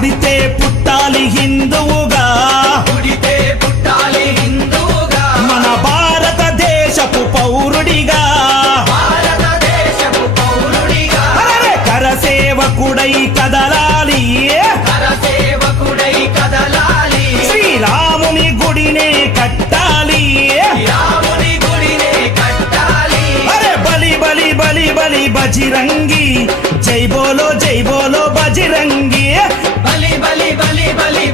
పుడితే పుట్టాలి హిందువుగా, పుడితే పుట్టాలి హిందువుగా, మన భారతదేశపు పౌరుడిగా, భారతదేశపు పౌరుడిగా, కరసేవకుడై కదలాలి, కరసేవకుడై కదలాలి, శ్రీరాముని గుడినే కట్టాలి, రాముని గుడినే కట్టాలి. అరే బలి బలి బలి బలి బజిరంగి, జై బోలో బజిరంగి, బలి బలి బలి బలి